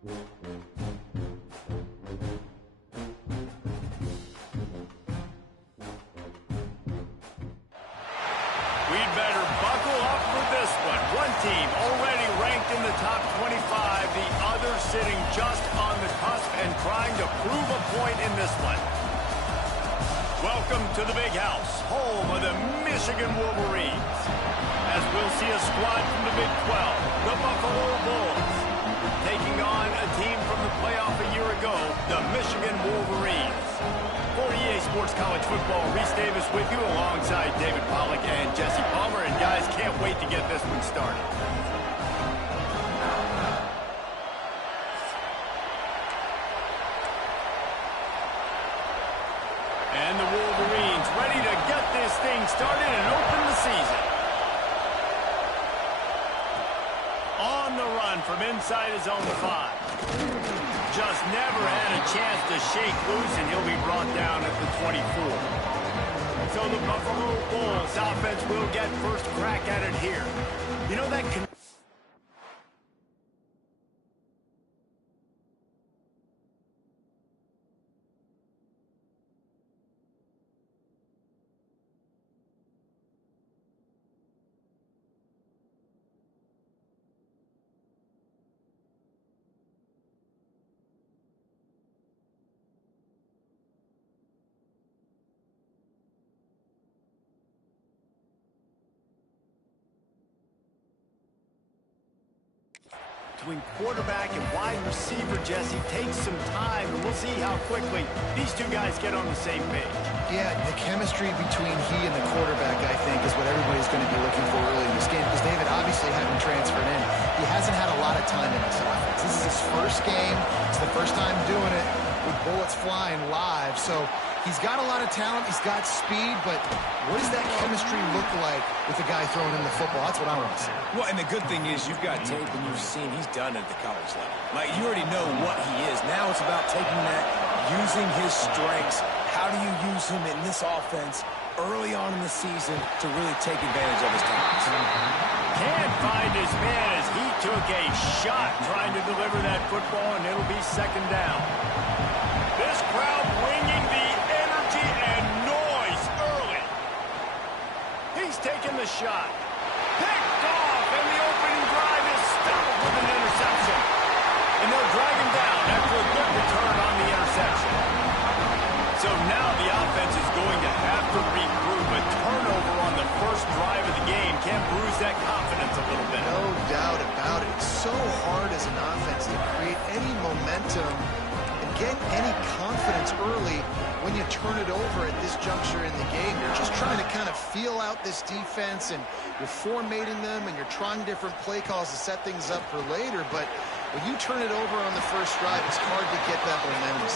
We'd better buckle up for this one. One team already ranked in the top 25, the other sitting just on the cusp and trying to prove a point in this one. Welcome to the Big House, home of the Michigan Wolverines. As we'll see a squad from the Big 12, the Buffalo Bulls, taking on a team from the playoff a year ago, the Michigan Wolverines. For EA Sports College Football, Reese Davis with you alongside David Pollack and Jesse Palmer. And guys, can't wait to get this one started. And the Wolverines ready to get this thing started and open the season. On the run from inside his own 5. Just never had a chance to shake loose, and he'll be brought down at the 24. So the Buffalo Bulls offense will get first crack at it here. You know that... between quarterback and wide receiver, Jesse, takes some time, and we'll see how quickly these two guys get on the same page. Yeah, the chemistry between he and the quarterback, I think, is what everybody's going to be looking for early in this game, because David, obviously having transferred in, he hasn't had a lot of time in this offense. This is his first game. It's the first time doing it with bullets flying live, so he's got a lot of talent, he's got speed, but what does that chemistry look like with the guy throwing in the football? That's what I want to see. Well, and the good thing is you've got tape and you've seen he's done it at the college level. Like, you already know what he is. Now it's about taking that, using his strengths. How do you use him in this offense early on in the season to really take advantage of his talents? Can't find his man as he took a shot trying to deliver that football, and it'll be second down. This crowd bringing the energy and noise early. He's taking the shot. Picked off, and the opening drive is stopped with an interception. And they'll drag him down after a good return on the interception. So now the offense is going to have to regroup. A turnover on the first drive of the game can bruise that confidence a little bit. No doubt about it. It's so hard as an offense to create any momentum and get any confidence early when you turn it over at this juncture in the game. You're just trying to kind of feel out this defense, and you're formatting them, and you're trying different play calls to set things up for later. But when you turn it over on the first drive, it's hard to get that momentum.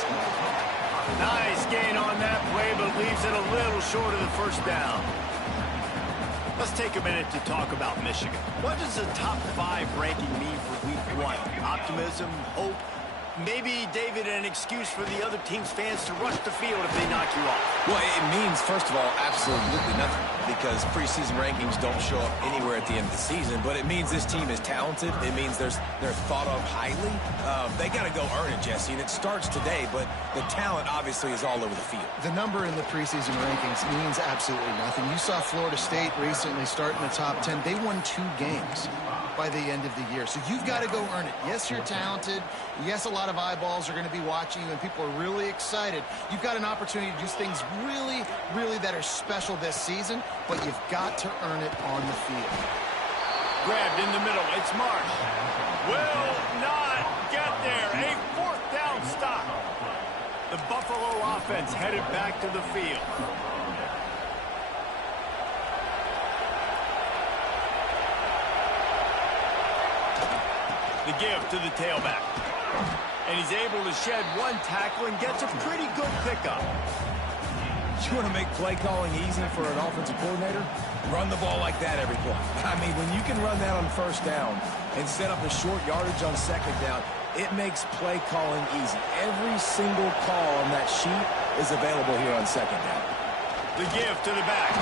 Nice gain on that play, but leaves it a little short of the first down. Let's take a minute to talk about Michigan. What does a top 5 ranking mean for week 1? Optimism, hope, maybe, David, an excuse for the other team's fans to rush the field if they knock you off? Well, it means, first of all, absolutely nothing, because preseason rankings don't show up anywhere at the end of the season, but it means this team is talented. It means they're thought of highly. They got to go earn it, Jesse, and it starts today, but the talent obviously is all over the field. The number in the preseason rankings means absolutely nothing. You saw Florida State recently start in the top 10. They won 2 games by the end of the year. So you've got to go earn it. Yes, you're talented. Yes, a lot of eyeballs are going to be watching you, and people are really excited. You've got an opportunity to do things really, really that are special this season, but you've got to earn it on the field. Grabbed in the middle. It's Marsh. Will not get there. A 4th down stop. The Buffalo offense headed back to the field. The give to the tailback. And he's able to shed 1 tackle and gets a pretty good pickup. You want to make play calling easy for an offensive coordinator? Run the ball like that every play. I mean, when you can run that on first down and set up a short yardage on second down, it makes play calling easy. Every single call on that sheet is available here on second down. The give to the back.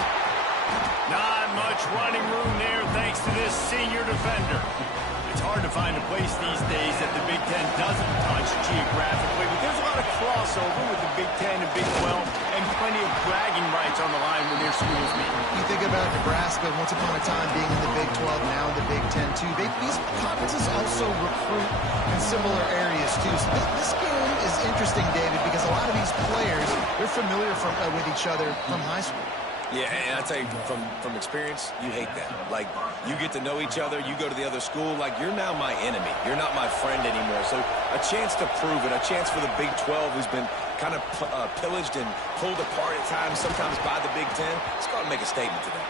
Not much running room there thanks to this senior defender. It's hard to find a place these days that the Big Ten doesn't touch geographically, but there's a lot of crossover with the Big Ten and Big 12 and plenty of bragging rights on the line when their schools meet. You think about Nebraska, once upon a time being in the Big 12, now in the Big 10 too. These conferences also recruit in similar areas too. So this game is interesting, David, because a lot of these players, they're familiar with each other from high school. Yeah, and I tell you, from experience, you hate that. Like, you get to know each other, you go to the other school, like, you're now my enemy. You're not my friend anymore. So a chance to prove it, a chance for the Big 12, who's been kind of pillaged and pulled apart at times, sometimes by the Big 10. Let's go out and make a statement today.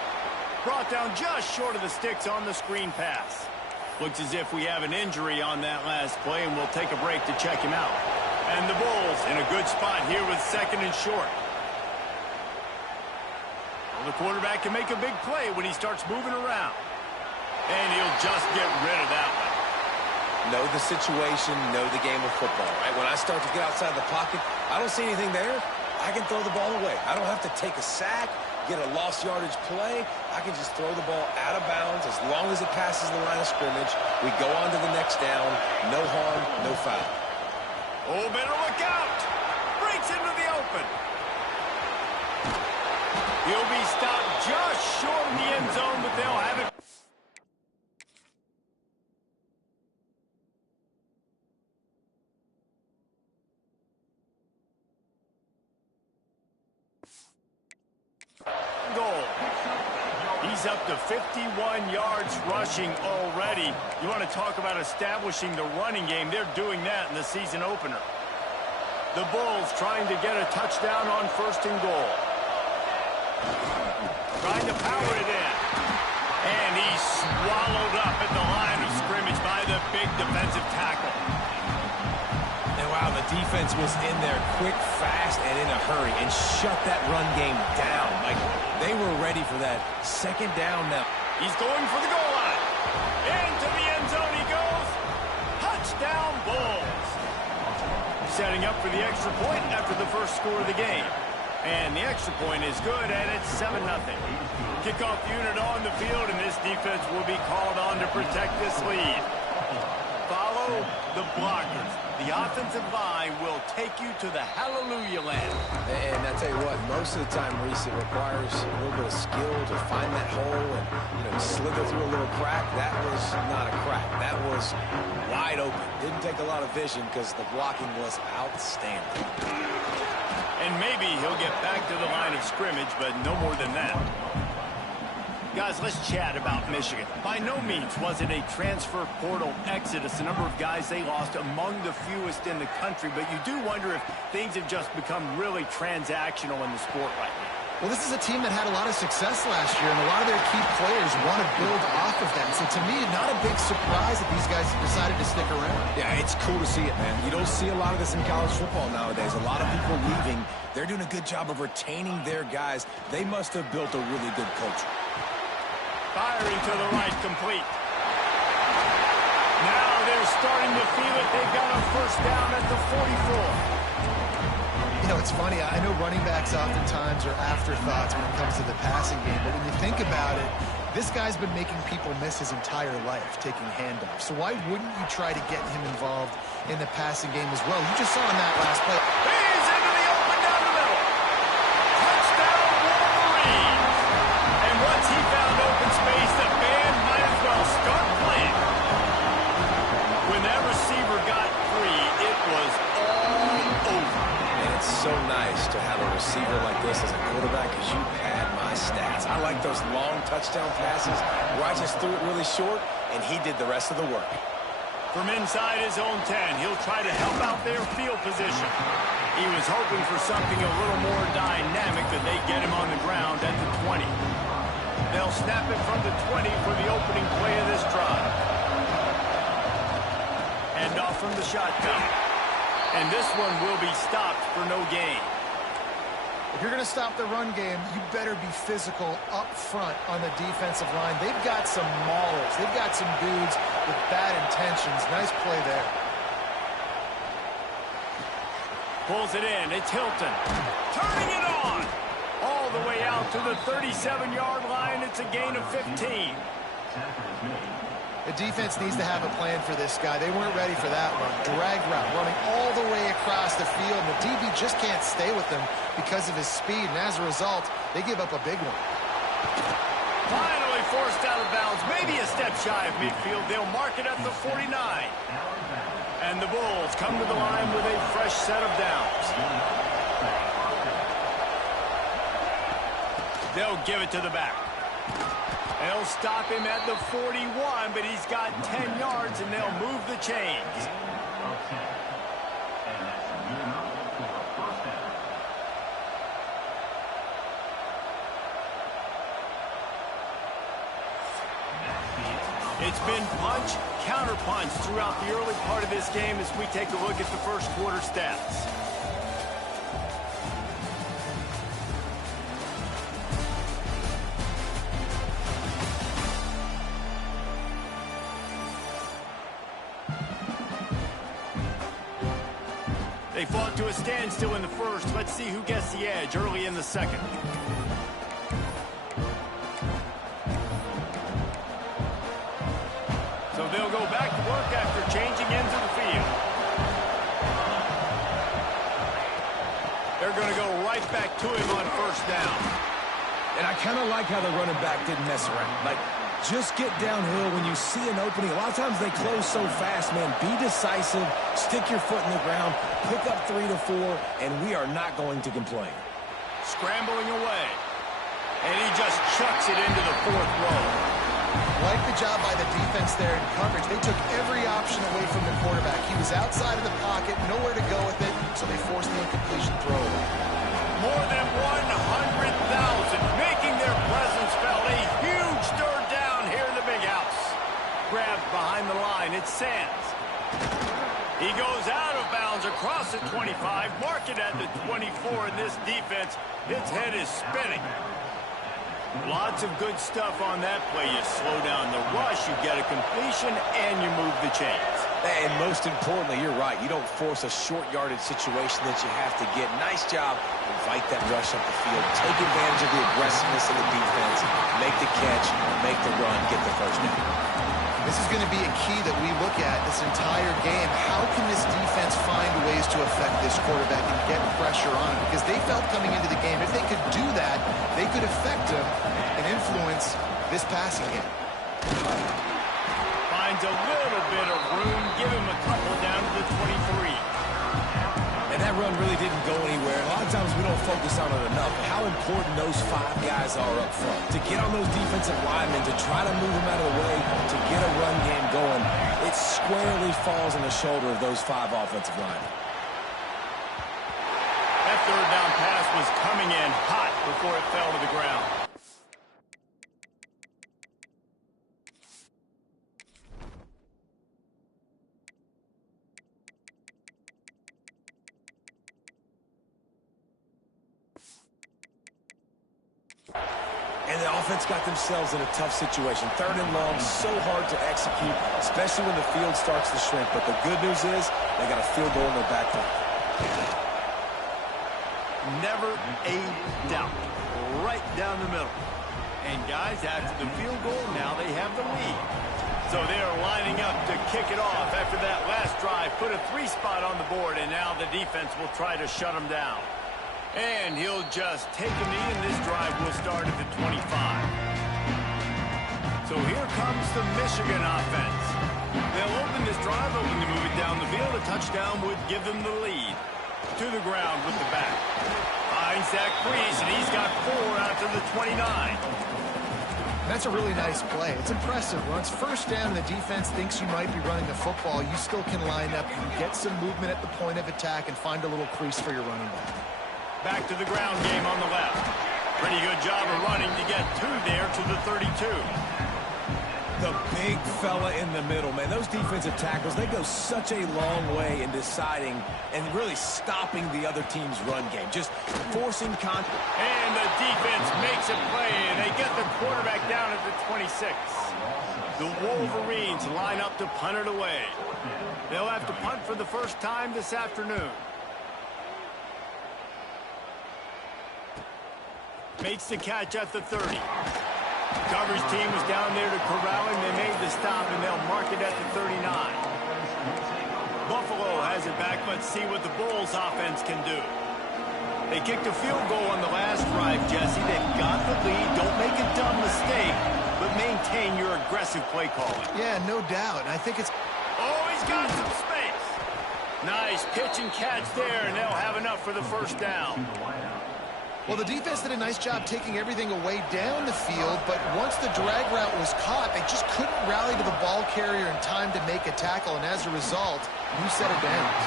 Brought down just short of the sticks on the screen pass. Looks as if we have an injury on that last play, and we'll take a break to check him out. And the Bulls in a good spot here with 2nd and short. The quarterback can make a big play when he starts moving around. And he'll just get rid of that one. Know the situation, know the game of football, right? When I start to get outside the pocket, I don't see anything there. I can throw the ball away. I don't have to take a sack, get a lost yardage play. I can just throw the ball out of bounds as long as it passes the line of scrimmage. We go on to the next down. No harm, no foul. Oh, better look out. Breaks into the open. He'll be stopped just short of the end zone, but they'll have it. Goal. He's up to 51 yards rushing already. You want to talk about establishing the running game. They're doing that in the season opener. The Bulls trying to get a touchdown on 1st and goal. Trying to power it in. And he's swallowed up at the line of scrimmage by the big defensive tackle. And wow, the defense was in there quick, fast, and in a hurry and shut that run game down. Like, they were ready for that 2nd down now. He's going for the goal line. Into the end zone he goes. Touchdown, Bulls. Setting up for the extra point after the first score of the game. And the extra point is good, and it's 7-0. Kickoff unit on the field, and this defense will be called on to protect this lead. Follow the blockers. The offensive line will take you to the hallelujah land. And I tell you what, most of the time, Reese, it requires a little bit of skill to find that hole and, slither through a little crack. That was not a crack. That was wide open. Didn't take a lot of vision because the blocking was outstanding. And maybe he'll get back to the line of scrimmage, but no more than that. Guys, let's chat about Michigan. By no means was it a transfer portal exodus. The number of guys they lost among the fewest in the country, but you do wonder if things have just become really transactional in the sport right now. Well, this is a team that had a lot of success last year, and a lot of their key players want to build off of that. So to me, not a big surprise that these guys decided to stick around. Yeah, it's cool to see it, man. You don't see a lot of this in college football nowadays. A lot of people leaving. They're doing a good job of retaining their guys. They must have built a really good culture. Firing to the right, complete. Now they're starting to feel it. They've got a 1st down at the 44. It's funny. I know running backs oftentimes are afterthoughts when it comes to the passing game, but when you think about it, this guy's been making people miss his entire life taking handoffs. So why wouldn't you try to get him involved in the passing game as well? You just saw in that last play. He's into the open down the middle. Touchdown, Wolverines. And once he found open space, the band might as well start playing. When that receiver got free, it was all over. It's so nice to have a receiver like this as a quarterback because you pad my stats. I like those long touchdown passes where I just threw it really short and he did the rest of the work. From inside his own 10, he'll try to help out their field position. He was hoping for something a little more dynamic, but they get him on the ground at the 20. They'll snap it from the 20 for the opening play of this drive. Hand off from the shotgun. And this one will be stopped for no gain. If you're going to stop the run game, you better be physical up front on the defensive line. They've got some maulers. They've got some dudes with bad intentions. Nice play there. Pulls it in. It's Hilton. Turning it on. All the way out to the 37-yard line. It's a gain of 15. The defense needs to have a plan for this guy. They weren't ready for that run. Drag route, running all the way across the field. And the DB just can't stay with him because of his speed. And as a result, they give up a big one. Finally forced out of bounds. Maybe a step shy of midfield. They'll mark it at the 49. And the Bulls come to the line with a fresh set of downs. They'll give it to the back. They'll stop him at the 41, but he's got 10 yards, and they'll move the chains. It's been punch, counter-punch throughout the early part of this game as we take a look at the first quarter stats. They fought to a standstill in the first. Let's see who gets the edge early in the second. So they'll go back to work after changing ends of the field. They're going to go right back to him on first down. And I kind of like how the running back didn't mess around. Like, just get downhill when you see an opening. A lot of times they close so fast, man. Be decisive, stick your foot in the ground, pick up 3 to 4, and we are not going to complain. Scrambling away. And he just chucks it into the fourth row. Like the job by the defense there in coverage. They took every option away from the quarterback. He was outside of the pocket, nowhere to go with it, so they forced the incompletion throw away. More than 100,000 making their presence felt. A huge third down here in the big house. Grabbed behind the line. It's Sands. He goes out of bounds across the 25. Mark it at the 24 in this defense. Its head is spinning. Lots of good stuff on that play. You slow down the rush, you get a completion, and you move the chains. And most importantly, you're right. You don't force a short yardage situation that you have to get. Nice job. Invite that rush up the field. Take advantage of the aggressiveness of the defense. Make the catch, make the run, get the first down. This is going to be a key that we look at this entire game. How can this defense find ways to affect this quarterback and get pressure on him? Because they felt coming into the game, if they could do that, they could affect him and influence this passing game. Finds a little bit of room. Give him a couple down to the 23. And that run really didn't go anywhere. A lot of times we don't focus on it enough. How important those 5 guys are up front. To get on those defensive linemen, to try to move them out of the way, to get a run game going, it squarely falls on the shoulder of those 5 offensive linemen. That third down pass was coming in hot before it fell to the ground. And the offense got themselves in a tough situation. 3rd and long, so hard to execute, especially when the field starts to shrink. But the good news is they got a field goal in their back pocket. Never a doubt. Right down the middle. And guys, after the field goal, now they have the lead. So they are lining up to kick it off after that last drive. Put a 3 spot on the board, and now the defense will try to shut them down. And he'll just take a knee, and this drive will start at the 25. So here comes the Michigan offense. They'll open this drive, looking to move it down the field. A touchdown would give them the lead. To the ground with the back. Finds that crease, and he's got 4 out to the 29. That's a really nice play. It's impressive. Once first down and the defense thinks you might be running the football, you still can line up, get some movement at the point of attack, and find a little crease for your running back. Back to the ground game on the left. Pretty good job of running to get 2 there to the 32. The big fella in the middle, man. Those defensive tackles, they go such a long way in deciding and really stopping the other team's run game. Just forcing contact. And the defense makes a play, and they get the quarterback down at the 26. The Wolverines line up to punt it away. They'll have to punt for the first time this afternoon. Makes the catch at the 30. Coverage team was down there to corral him. They made the stop, and they'll mark it at the 39. Buffalo has it back. Let's see what the Bulls offense can do. They kicked a field goal on the last drive, Jesse. They've got the lead. Don't make a dumb mistake, but maintain your aggressive play calling. Yeah, no doubt. I think it's... Oh, he's got some space. Nice pitch and catch there, and they'll have enough for the first down. Well, the defense did a nice job taking everything away down the field, but once the drag route was caught, they just couldn't rally to the ball carrier in time to make a tackle, and as a result, new set of downs.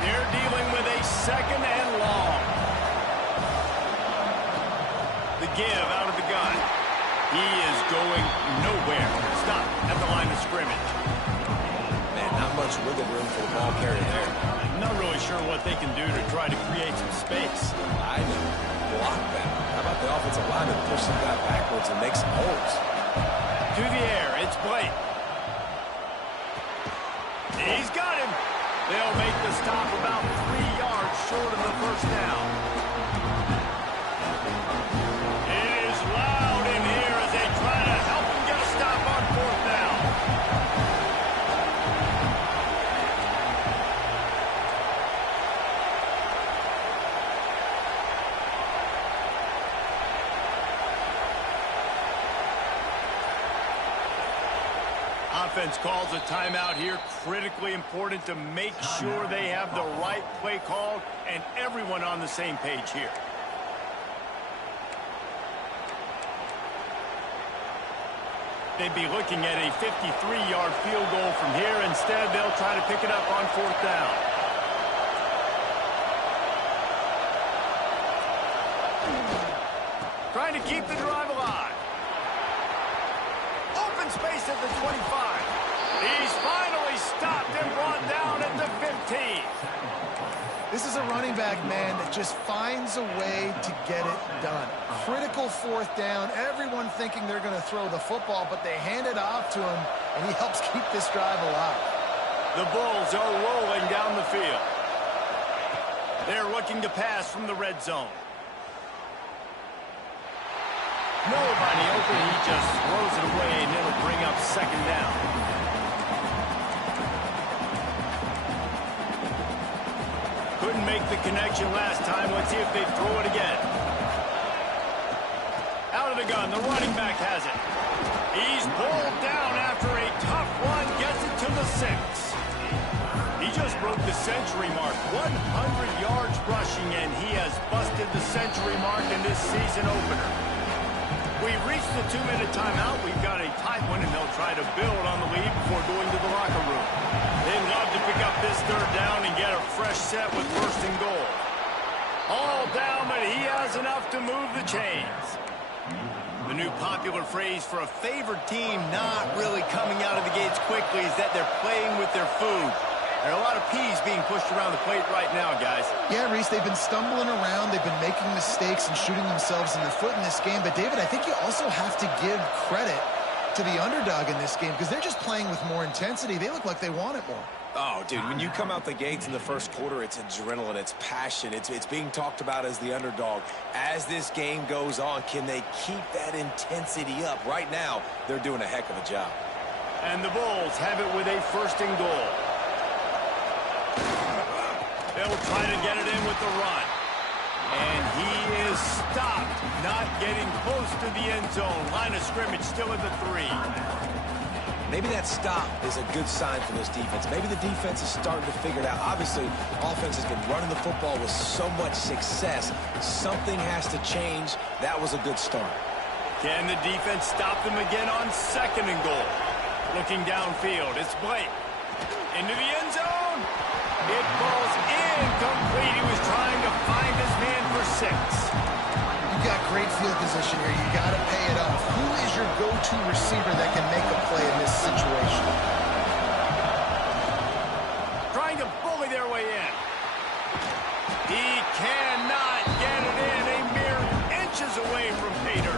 They're dealing with a second and long. The give out of the gun. He is going nowhere. Stop at the line of scrimmage. Man, not much wiggle room for the ball carrier there. Not really sure what they can do to try to create some space. I know. Block that. How about the offensive lineman push some guy backwards and make some holes? To the air, it's Blake. He's got him. They'll make the stop about 3 yards short of the first down. It is loud in here as they try to help him get a stop on fourth down. Offense calls a timeout here. Critically important to make sure they have the right play call and everyone on the same page here. They'd be looking at a 53-yard field goal from here. Instead, they'll try to pick it up on fourth down. Trying to keep the drive alive. Open space at the 25. He's finally stopped and brought down at the 15. This is a running back, man, that just finds a way to get it done. Critical fourth down. Everyone thinking they're going to throw the football, but they hand it off to him, and he helps keep this drive alive. The Bulls are rolling down the field. They're looking to pass from the red zone. Nobody open. He just throws it away, and it'll bring up second down. Couldn't make the connection last time. Let's see if they throw it again. Out of the gun. The running back has it. He's pulled down after a tough run. Gets it to the 6. He just broke the century mark. 100 yards rushing, and he has busted the century mark in this season opener. We've reached the 2-minute timeout. We've got a tight one, and they'll try to build on the lead before going to the locker room. They'd love to pick up this third down and get a fresh set with first and goal. All down, but he has enough to move the chains. The new popular phrase for a favored team not really coming out of the gates quickly is that they're playing with their food. There are a lot of peas being pushed around the plate right now, guys. Yeah, Reese, they've been stumbling around. They've been making mistakes and shooting themselves in the foot in this game. But, David, I think you also have to give credit to the underdog in this game because they're just playing with more intensity. They look like they want it more. Oh, dude, when you come out the gates in the first quarter, it's adrenaline, it's passion, it's being talked about as the underdog. As this game goes on, can they keep that intensity up? Right now, they're doing a heck of a job. And the Bulls have it with a first and goal. They'll try to get it in with the run. And he is stopped, not getting close to the end zone. Line of scrimmage still at the 3. Maybe that stop is a good sign for this defense. Maybe the defense is starting to figure it out. Obviously, offense has been running the football with so much success. Something has to change. That was a good start. Can the defense stop them again on second and goal? Looking downfield, it's Blake. Into the end zone. It falls incomplete. He was trying to find his man for 6. You got great field position here. You got to pay it off. Who is your go-to receiver that can make a play in this situation? Trying to bully their way in. He cannot get it in. A mere inches away from Pater.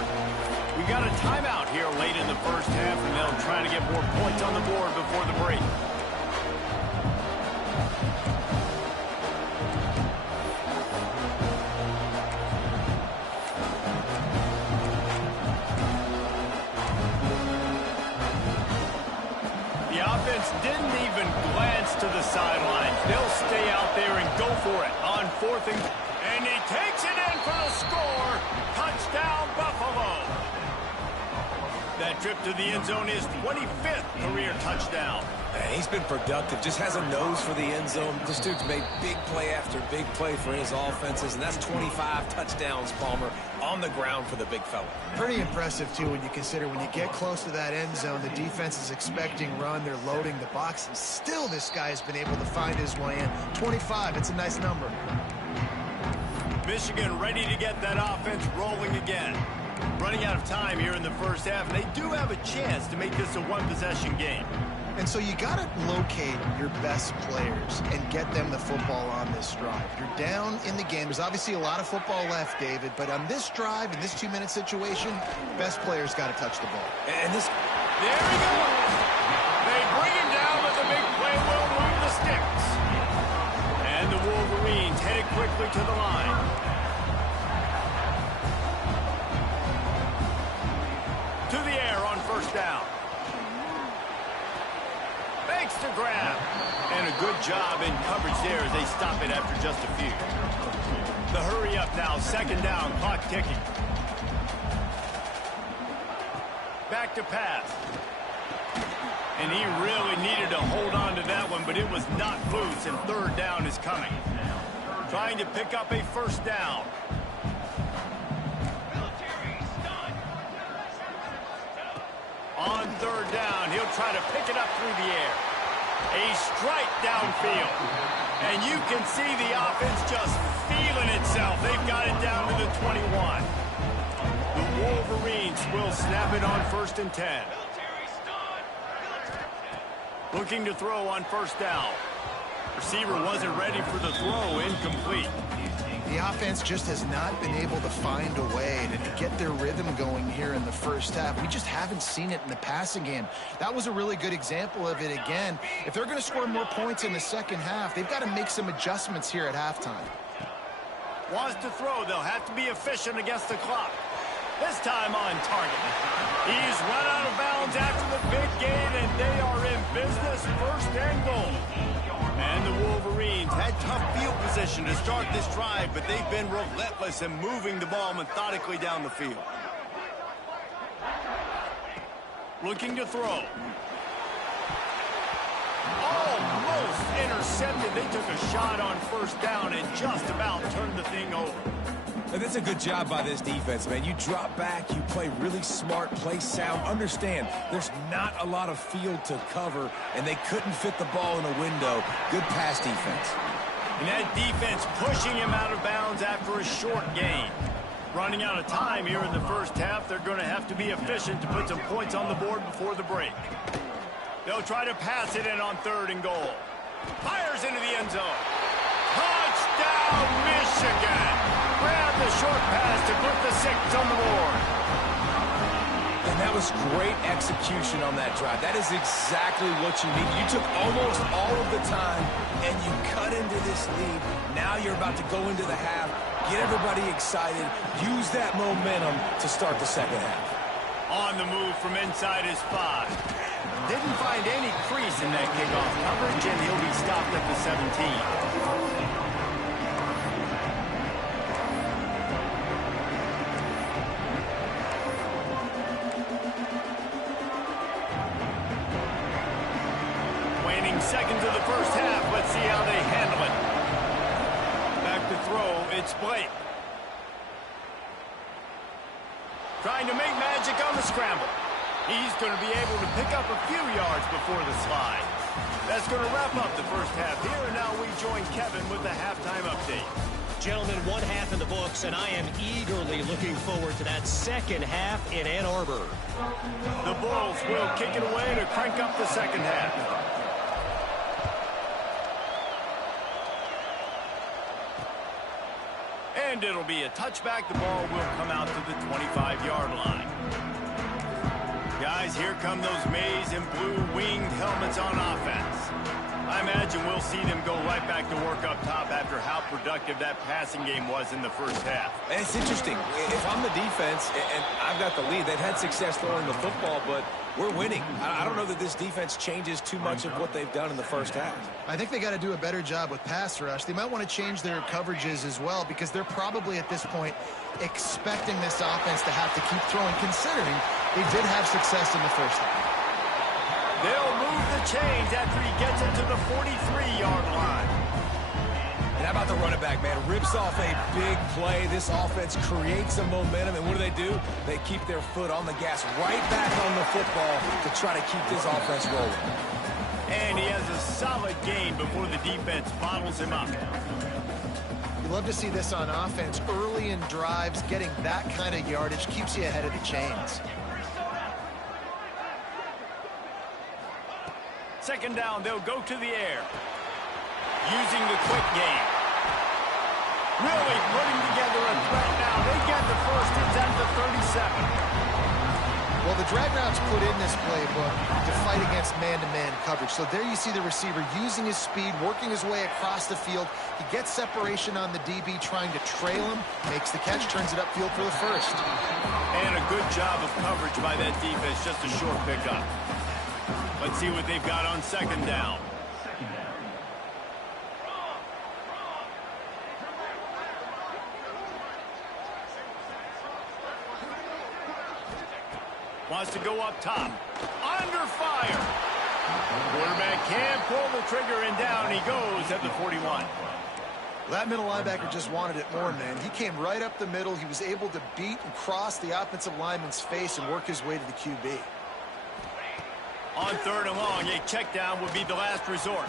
We got a timeout here late in the first half, and they'll try to get more points on the board before the break. offense didn't even glance to the sidelines. They'll stay out there and go for it on 4th and he takes it in for the score. Touchdown, Buffalo. That trip to the end zone is 25th career touchdown. And he's been productive, just has a nose for the end zone. This dude's made big play after big play for his offenses, and that's 25 touchdowns, Palmer, on the ground for the big fella. Pretty impressive, too, when you consider when you get close to that end zone, the defense is expecting run, they're loading the box, and still this guy has been able to find his way in. 25, it's a nice number. Michigan ready to get that offense rolling again. Running out of time here in the first half, and they do have a chance to make this a one-possession game. And so you got to locate your best players and get them the football on this drive. You're down in the game. There's obviously a lot of football left, David, but on this drive, in this 2-minute situation, best players got to touch the ball. And this... There he goes! They bring him down, but the big play will move the sticks. And the Wolverines headed quickly to the line. To the air on 1st down. Makes the grab. And a good job in coverage there as they stop it after just a few. The hurry up now, 2nd down, clock ticking. Back to pass. And he really needed to hold on to that one, but it was not loose, and 3rd down is coming. Trying to pick up a 1st down. On 3rd down, he'll try to pick it up through the air. A strike downfield. And you can see the offense just feeling itself. They've got it down to the 21. The Wolverines will snap it on 1st and 10. Looking to throw on 1st down. Receiver wasn't ready for the throw, incomplete. The offense just has not been able to find a way to get their rhythm going here in the first half. We just haven't seen it in the passing game. That was a really good example of it again. If they're going to score more points in the second half, they've got to make some adjustments here at halftime. Wants to throw. They'll have to be efficient against the clock. This time on target. He's run out of bounds after the big gain, and they are in business. 1st and goal. And the Wolverines had tough field position to start this drive, but they've been relentless in moving the ball methodically down the field. Looking to throw. Almost intercepted. They took a shot on 1st down and just about turned the thing over. And that's a good job by this defense, man. You drop back, you play really smart, play sound. Understand, there's not a lot of field to cover, and they couldn't fit the ball in a window. Good pass defense. And that defense pushing him out of bounds after a short gain. Running out of time here in the first half. They're going to have to be efficient to put some points on the board before the break. They'll try to pass it in on 3rd and goal. Fires into the end zone. Touchdown, Michigan! Grab the short pass to put the 6 on the board. And that was great execution on that drive. That is exactly what you need. You took almost all of the time, and you cut into this lead. Now you're about to go into the half, get everybody excited, use that momentum to start the second half. On the move from inside his 5. Didn't find any crease in that kickoff coverage, and he'll be stopped at the 17. Seconds of the first half. Let's see how they handle it. Back to throw. It's Blake. Trying to make magic on the scramble. He's going to be able to pick up a few yards before the slide. That's going to wrap up the first half here. And now we join Kevin with the halftime update. Gentlemen, 1 half in the books, and I am eagerly looking forward to that second half in Ann Arbor. The Bulls will kick it away to crank up the second half. And it'll be a touchback. The ball will come out to the 25-yard line. Guys, here come those maize and blue winged helmets on offense. I imagine we'll see them go right back to work up top after how productive that passing game was in the first half. And it's interesting. If I'm the defense and I've got the lead, they've had success throwing the football, but we're winning. I don't know that this defense changes too much of what they've done in the first half. I think they got to do a better job with pass rush. They might want to change their coverages as well because they're probably at this point expecting this offense to have to keep throwing, considering they did have success in the first half. They'll move the chains after he gets it to the 43-yard line. And how about the running back, man? Rips off a big play. This offense creates some momentum, and what do? They keep their foot on the gas, right back on the football to try to keep this offense rolling. And he has a solid gain before the defense bottles him up. You love to see this on offense. Early in drives, getting that kind of yardage keeps you ahead of the chains. Second down, they'll go to the air. Using the quick game. Really putting together a threat now. They get the first. It's at the 37. Well, the drag routes put in this playbook to fight against man-to-man coverage. So there you see the receiver using his speed, working his way across the field. He gets separation on the DB, trying to trail him, makes the catch, turns it upfield for the first. And a good job of coverage by that defense, just a short pickup. Let's see what they've got on second down. Wants to go up top. Under fire. Quarterback can pull the trigger, and down he goes at the 41. That middle linebacker just wanted it more, man. He came right up the middle. He was able to beat and cross the offensive lineman's face and work his way to the QB. On third and long, a check down would be the last resort.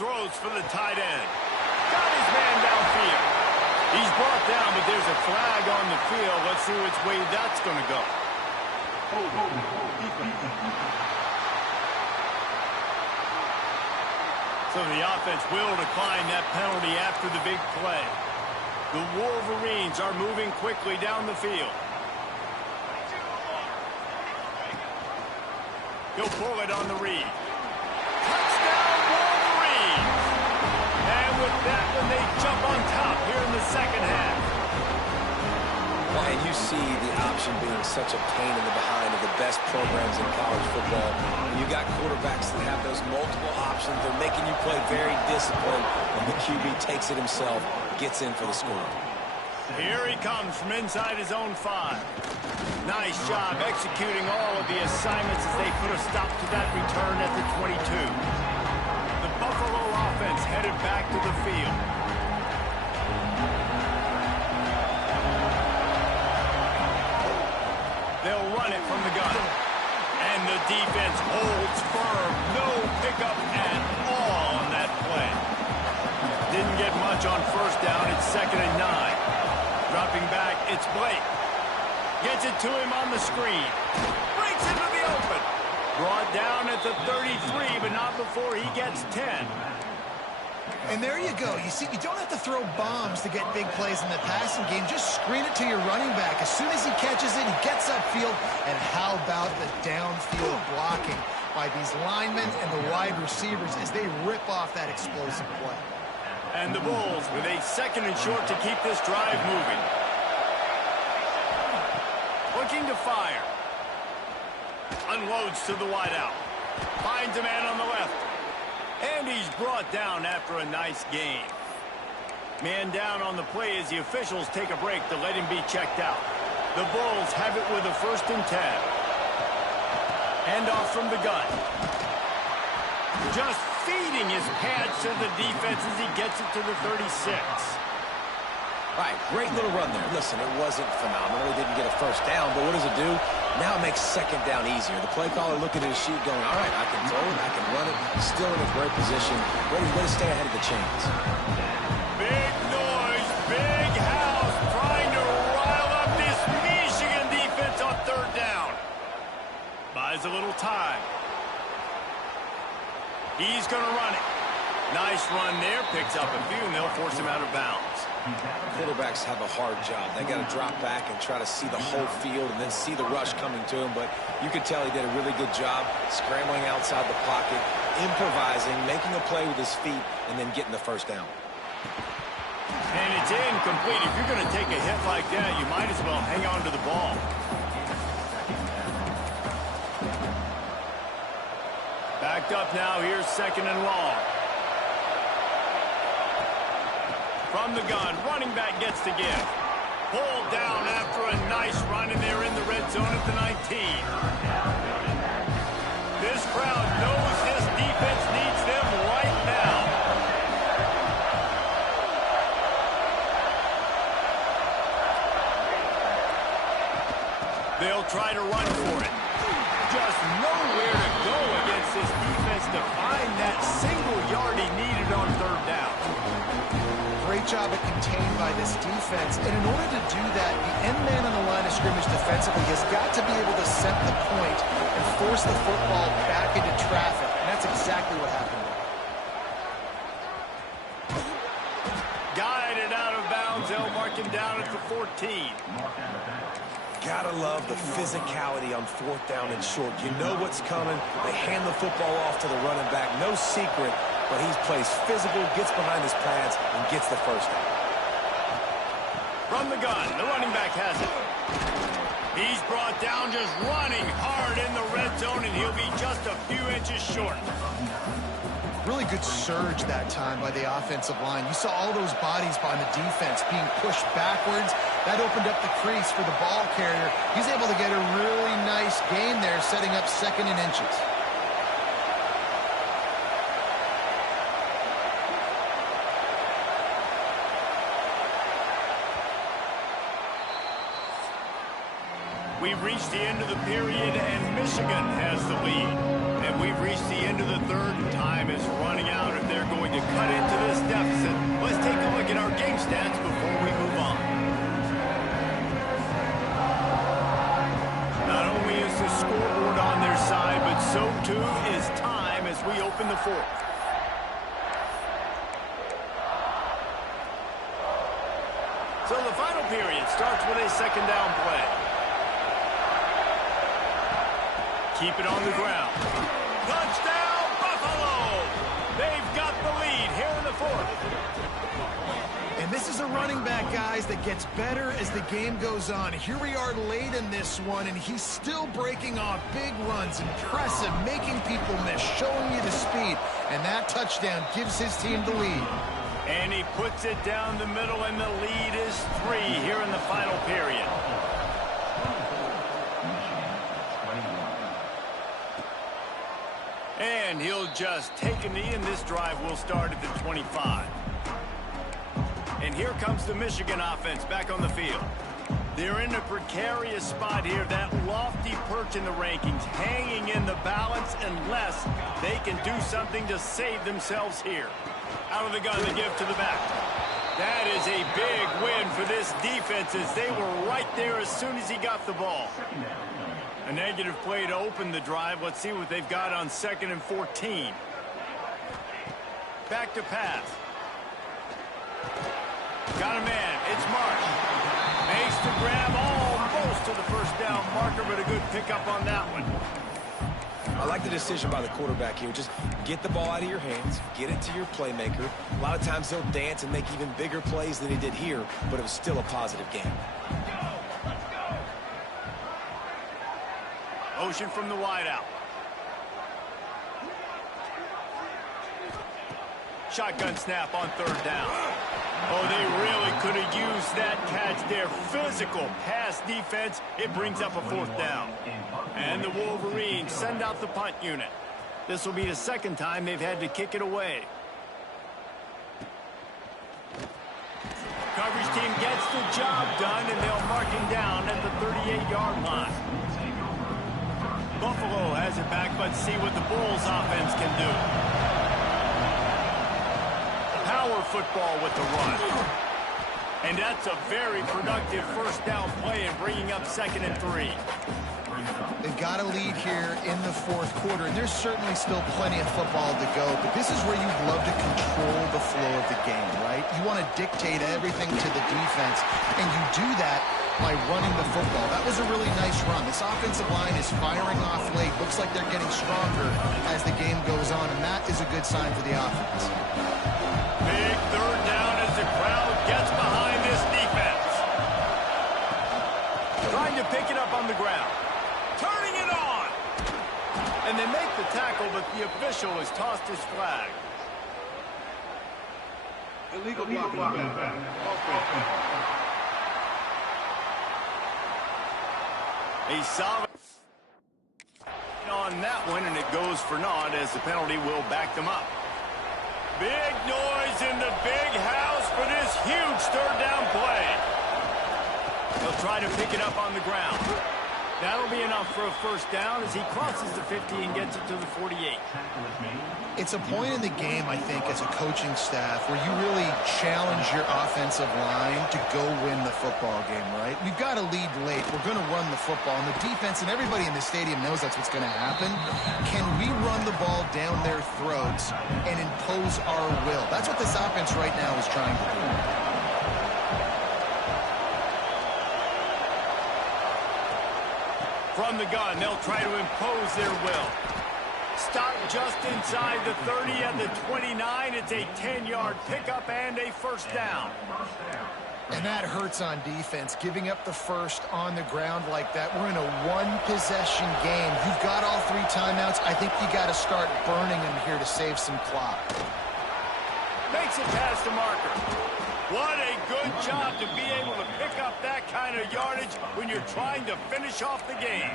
Throws for the tight end. Got his man downfield. He's brought down, but there's a flag on the field. Let's see which way that's going to go. So the offense will decline that penalty after the big play. The Wolverines are moving quickly down the field. He'll pull it on the read. Touchdown, Wolverines! And with that one, they jump on top here in the second half. Well, and you see the option being such a pain in the behind of the best programs in college football. When you got quarterbacks that have those multiple options, they're making you play very disciplined, and the QB takes it himself, gets in for the score. Here he comes from inside his own 5. Nice job executing all of the assignments as they put a stop to that return at the 22. The Buffalo offense headed back to the field. They'll run it from the gun. And the defense holds firm. No pickup at all on that play. Didn't get much on first down. It's 2nd and 9. Dropping back, it's Blake. Gets it to him on the screen. Breaks into the open. Brought down at the 33, but not before he gets 10. And there you go. You see, you don't have to throw bombs to get big plays in the passing game. Just screen it to your running back. As soon as he catches it, he gets upfield. And how about the downfield blocking by these linemen and the wide receivers as they rip off that explosive play. And the Bulls with a 2nd and short to keep this drive moving. Looking to fire. Unloads to the wideout. Finds a man on the left. And he's brought down after a nice gain. Man down on the play as the officials take a break to let him be checked out. The Bulls have it with a 1st and 10. Hand off from the gun. Just feeding his pads to the defense as he gets it to the 36. All right, great little run there. Listen, it wasn't phenomenal. He didn't get a first down, but what does it do? Now it makes second down easier. The play caller looking at his sheet going, all right, I can throw it, I can run it. Still in a great position. Way to stay ahead of the chains. Big noise, big house, trying to rile up this Michigan defense on 3rd down. Buys a little time. He's going to run it. Nice run there. Picks up a few, and they'll force him out of bounds. Quarterbacks have a hard job. They got to drop back and try to see the whole field and then see the rush coming to him. But you could tell he did a really good job scrambling outside the pocket, improvising, making a play with his feet, and then getting the first down. And it's incomplete. If you're going to take a hit like that, you might as well hang on to the ball. Backed up now. Here's 2nd and long. From the gun, running back gets to give. Pulled down after a nice run, and they're in the red zone at the 19. This crowd knows this defense needs them right now. They'll try to run for it. Just nowhere to go against this defense to find that single yard he needed on 3rd down. Great job at contained by this defense. And in order to do that, the end man on the line of scrimmage defensively has got to be able to set the point and force the football back into traffic. And that's exactly what happened there. Guided out of bounds. They'll mark him down at the 14. Gotta love the physicality on 4th down and short. You know what's coming. They hand the football off to the running back. No secret, but he plays physical, gets behind his pads, and gets the first down. From the gun, the running back has it. He's brought down just running hard in the red zone, and he'll be just a few inches short. Really good surge that time by the offensive line. You saw all those bodies behind the defense being pushed backwards. That opened up the crease for the ball carrier. He's able to get a really nice gain there, setting up 2nd and inches. We've reached the end of the period, and Michigan has the lead. And we've reached the end of the 3rd, and time is running out if they're going to cut into this deficit. Let's take a look at our game stats before we move on. Not only is the scoreboard on their side, but so too is time as we open the 4th. So the final period starts with a 2nd down play. Keep it on the ground. Touchdown, Buffalo! They've got the lead here in the 4th. And this is a running back, guys, that gets better as the game goes on. Here we are late in this one, and he's still breaking off big runs. Impressive, making people miss, showing you the speed. And that touchdown gives his team the lead. And he puts it down the middle, and the lead is 3 here in the final period. And he'll just take a knee, and this drive will start at the 25. And here comes the Michigan offense back on the field. They're in a precarious spot here, that lofty perch in the rankings, hanging in the balance unless they can do something to save themselves here. Out of the gun, the give to the back. That is a big win for this defense as they were right there as soon as he got the ball. A negative play to open the drive. Let's see what they've got on 2nd and 14. Back to pass. Got a man. It's Marsh. Makes the grab almost to the first down marker, but a good pickup on that one. I like the decision by the quarterback here. Just get the ball out of your hands, get it to your playmaker. A lot of times he'll dance and make even bigger plays than he did here, but it was still a positive game. Motion from the wideout. Shotgun snap on 3rd down. Oh, they really could have used that catch there. Physical pass defense. It brings up a 4th down. And the Wolverines send out the punt unit. This will be the 2nd time they've had to kick it away. Coverage team gets the job done, and they'll mark him down at the 38-yard line. Buffalo has it back, but see what the Bulls offense can do. Power football with the run. And that's a very productive first down play and bringing up 2nd and 3. They've got a lead here in the fourth quarter, and there's certainly still plenty of football to go, but this is where you'd love to control the flow of the game, right? You want to dictate everything to the defense, and you do that by running the football. That was a really nice run. This offensive line is firing off late. Looks like they're getting stronger as the game goes on, and that is a good sign for the offense. Big third down as the crowd gets behind this defense. Trying to pick it up on the ground. Turning it on. And they make the tackle, but the official has tossed his flag. Illegal blocking. A solid on that one, and it goes for naught as the penalty will back them up. Big noise in the big house for this huge third down play. They'll try to pick it up on the ground. That'll be enough for a first down as he crosses the 50 and gets it to the 48. It's a point in the game, I think, as a coaching staff where you really challenge your offensive line to go win the football game, right? We've got to lead late. We're going to run the football. And the defense and everybody in the stadium knows that's what's going to happen. Can we run the ball down their throats and impose our will? That's what this offense right now is trying to do. From the gun, they'll try to impose their will. Stop just inside the 30 and the 29. It's a 10-yard pickup and a first down. And that hurts on defense, giving up the first on the ground like that. We're in a one-possession game. You've got all three timeouts. I think you got to start burning them here to save some clock. Makes it past the marker. What a good job to be able to pick up that kind of yardage when you're trying to finish off the game.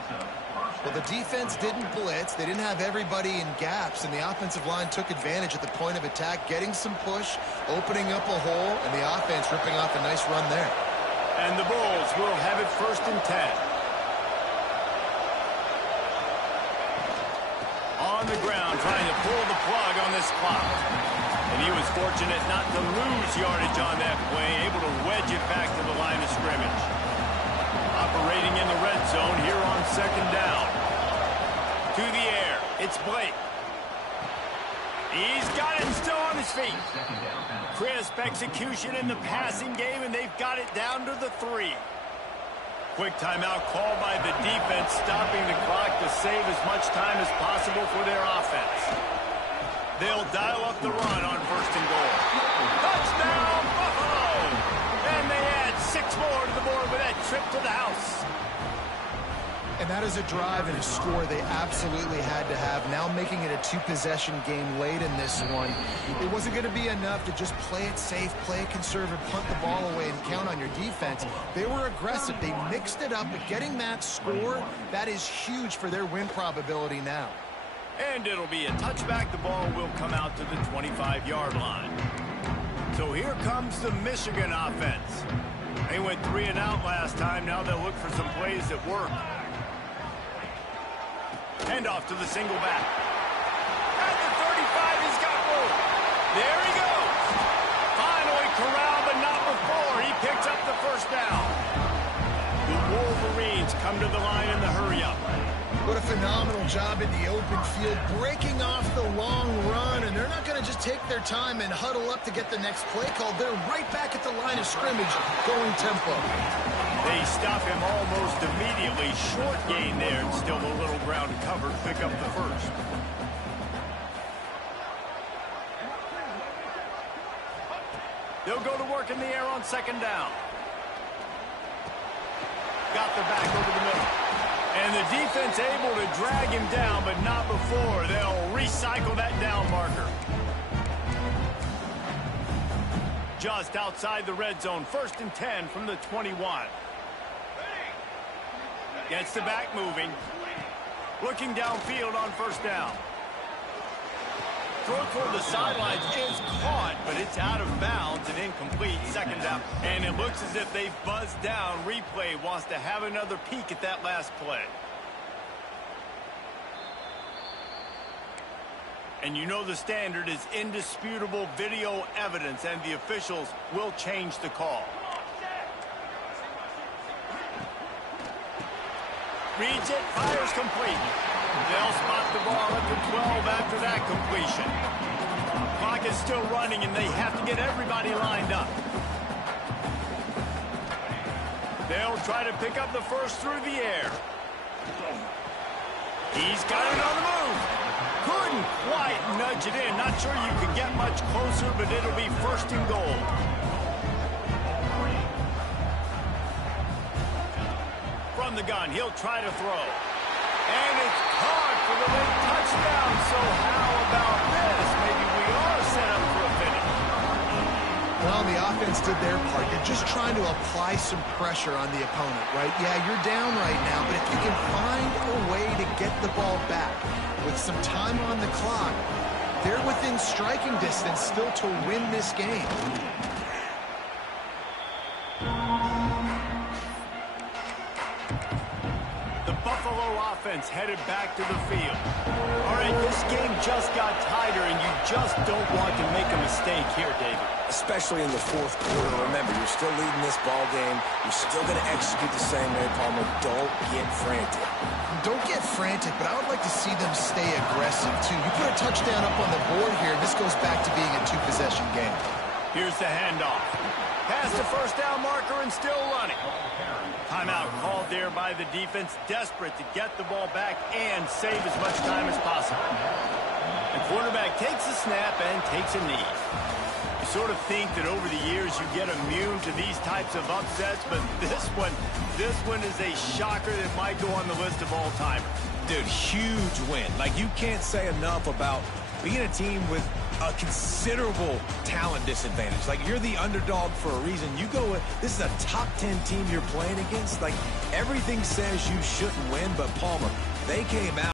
Well, the defense didn't blitz. They didn't have everybody in gaps, and the offensive line took advantage at the point of attack, getting some push, opening up a hole, and the offense ripping off a nice run there. And the Bulls will have it 1st and 10. On the ground, trying to pull the plug on this clock. And he was fortunate not to lose yardage on that play, able to wedge it back to the line of scrimmage. Operating in the red zone here on 2nd down. To the air, it's Blake. He's got it still on his feet. Crisp execution in the passing game, and they've got it down to the 3. Quick timeout called by the defense, stopping the clock to save as much time as possible for their offense. They'll dial up the run on 1st and goal. Touchdown, Buffalo! And they add 6 more to the board with that trip to the house. And that is a drive and a score they absolutely had to have. Now making it a 2-possession game late in this one. It wasn't going to be enough to just play it safe, play it conservative, punt the ball away, and count on your defense. They were aggressive. They mixed it up, but getting that score, that is huge for their win probability now. And it'll be a touchback. The ball will come out to the 25-yard line. So here comes the Michigan offense. They went 3 and out last time. Now they'll look for some plays that work. Hand off to the single back. At the 35, he's got room. There he goes. Finally corralled, but not before. He picks up the first down. The Wolverines come to the line in the hurry-up. What a phenomenal job in the open field, breaking off the long run, and they're not going to just take their time and huddle up to get the next play called. They're right back at the line of scrimmage, going tempo. They stop him almost immediately. Short gain there, and still a little ground covered. Pick up the first. They'll go to work in the air on 2nd down. Got the back over the middle. And the defense able to drag him down, but not before. They'll recycle that down marker. Just outside the red zone. 1st and 10 from the 21. Gets the back moving. Looking downfield on 1st down. Throw toward the sidelines is caught, but it's out of bounds and incomplete. 2nd down. And it looks as if they've buzzed down. Replay wants to have another peek at that last play. And you know the standard is indisputable video evidence, and the officials will change the call. Reads it, fires complete. They'll spot the ball at the 12 after that completion. Clock is still running, and they have to get everybody lined up. They'll try to pick up the first through the air. He's got it on the move. Couldn't quite nudge it in. Not sure you could get much closer, but it'll be first and goal. From the gun, he'll try to throw. And it's caught for the late touchdown. So how about this? Maybe we are set up for a finish. Well, the offense did their part. You're just trying to apply some pressure on the opponent, right? Yeah, you're down right now, but if you can find a way to get the ball back with some time on the clock, they're within striking distance still to win this game. The Buffalo offense headed back to the field. All right, this game just got tighter, and you just don't want to make a mistake here, David. Especially in the fourth quarter. Remember, you're still leading this ball game. You're still going to execute the same way, Palmer. Don't get frantic. Don't get frantic, but I would like to see them stay aggressive, too. You put a touchdown up on the board here, this goes back to being a two-possession game. Here's the handoff. Past the first down marker and still running. Timeout called there by the defense, desperate to get the ball back and save as much time as possible. The quarterback takes a snap and takes a knee. You sort of think that over the years you get immune to these types of upsets, but this one is a shocker that might go on the list of all-timers. Dude, huge win. Like, you can't say enough about being a team with a considerable talent disadvantage. Like, you're the underdog for a reason. You go with, this is a top 10 team you're playing against. Like, everything says you shouldn't win, but Palmer, they came out.